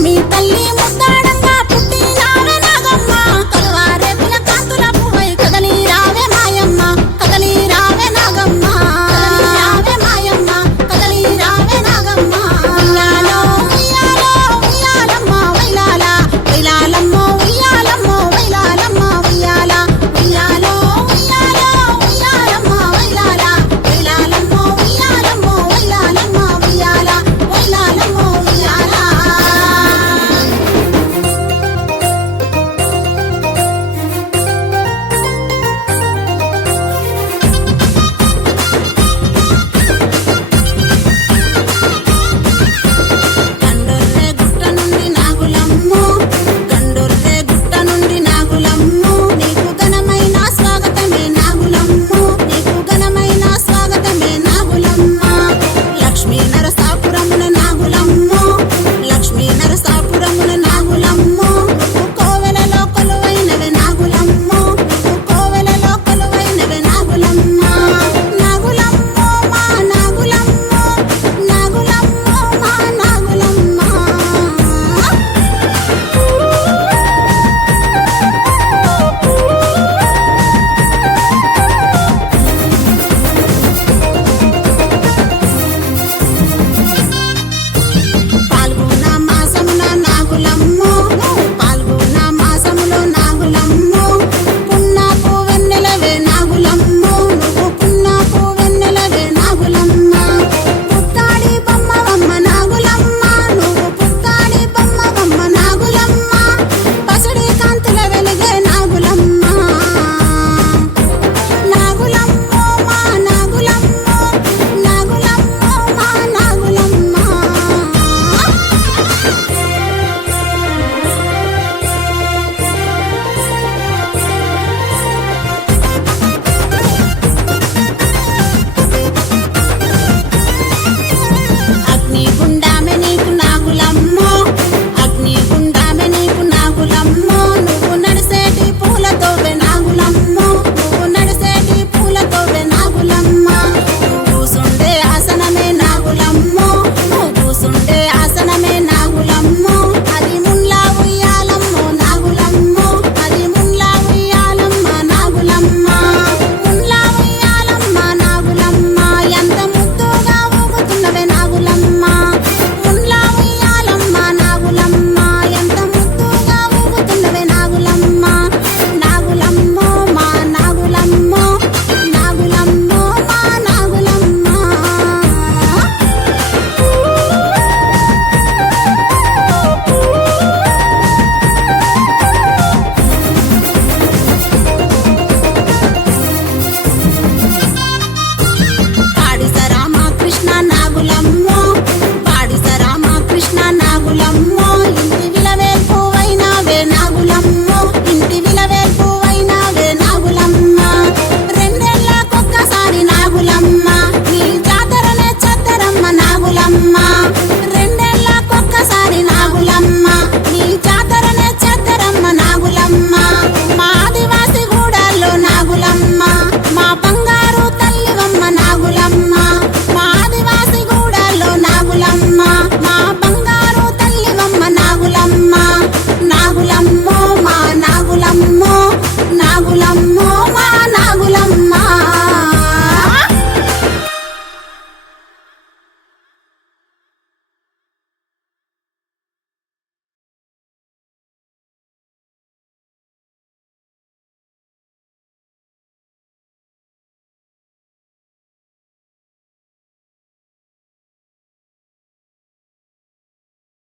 పున్నమి తల్లి ముద్దాడంగా పుట్టినావే నాగమ్మ కలువారే పులకాంతుల పువ్వై కదలి రావే మాయమ్మ కదలి రావే నాగమ్మ రావే మాయమ్మ కదలి రావే నాగమ్మ ఉయ్యాలో ఉయ్యాలో ఉయ్యాలమ్మ వైలాల వైలాలమ్మ ఉయ్యాలమ్మ వైలాలమ్మ ఉయ్యాల ఉయ్యాలో ఉయ్యాలో ఉయ్యాలమ్మ వైలాల వైలాలమ్మ ఉయ్యాలమ్మ వైలాలమ్మ ఉయ్యాల వైలాలమ్మ ఉయ్యాల గండొర్రె గుట్ట నుండి నాగులమ్ము గండొర్రె గుట్ట నుండి నాగులమ్ము నీకు ఘనమైన స్వాగతమే నాగులమ్ము నీకు ఘనమైన స్వాగతమే నాగులమ్మ లక్ష్మీ నరసాపురమున నాగులమ్ము లక్ష్మీ నరసాపురమున నాగులమ్ము కోవెలలో కొలువైనవే నాగులమ్ము కోవెలలో కొలువైనవే నాగులమ్మ నాగులమ్మ మా నాగులమ్మ నాగులమ్మ మా నాగులమ్మ పాల్గొన మాసమున నాగులమ్ము పాల్గొన మాసములో నాగులమ్ము పున్నాపు వెన్నెలవే నాగులమ్ము నువ్వు పున్నాపు వెన్నెలవే నాగులమ్మ పుత్తాడి బొమ్మవమ్మ నాగులమ్మ నువ్వు పుత్తాడి బొమ్మవమ్మ నాగులమ్మ పసుడి కాంతుల వెలిగే నాగులమ్మ నాగులమ్మ మా నాగులమ్మ నాగులమ్మ మా నాగులమ్మ అగ్నిగుండామె నీకు నాగులమ్మో అగ్నిగుండామె నీకు నాగులమ్మో నువ్వు నడిసేటి పూలతోవే నాగులమ్మో నువ్వు నడిసేటి పూలతోవే నాగులమ్మ నువ్వు కూసుండే ఆసనమే నాగులమ్మో నువ్వు కూసుండే ఆసనమే నాగులమ్మో అది మున్లా ఉయ్యాలమ్మో నాగులమ్మో అది మున్లా ఉయ్యాలమ్మ నాగులమ్మ మున్లా ఉయ్యాలమ్మ నాగులమ్మ ఎంత ముద్దుగా ఊగుతున్నవే నాగులమ్మ మున్లా ఉయ్యాలమ్మ నాగులమ్మ ఎంత ముద్దుగా ఊగుతున్నవే నాగులమ్మ నాగులమ్మ మా నాగులమ్మ నాగులమ్మ మా నాగులమ్మ పాడిస రామకృష్ణ నాగులమ్మో పాడిస రామకృష్ణ నాగులమ్మో ఇంటి విలవేల్పువైనావే నాగులమ్మో ఇంటి విలవేల్పువైనావే నాగులమ్మ రెండేళ్లకొక్కసారి నాగులమ్మ నీ జాతరనే చెత్తరమ్మ నాగులమ్మ రెండేళ్లకొక్కసారి నాగులమ్మ నీ జాతర